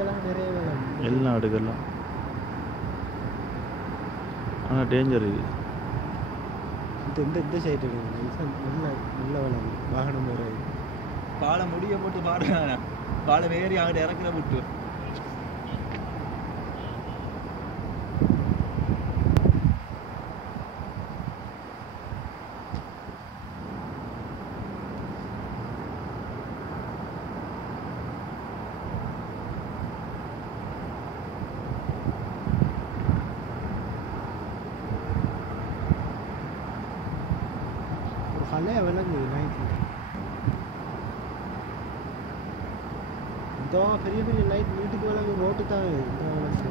இங்கெல்லாம் நிறைய வேலை எல்லாம் அடுக்கலாம். ஆனால் டேஞ்சர் இது. இந்த சைடு நல்ல நல்ல வேலை வாகனம் வேறு பாலை முடிய போட்டு பாடுறாங்க. பாலை வேறி அங்கிட்ட இறக்குற விட்டு பழைய விலங்கு நைட்டில் இதோ பெரிய பெரிய லைட் வீட்டுக்கு விலங்கு ரோட்டு தான் இந்த விலங்கு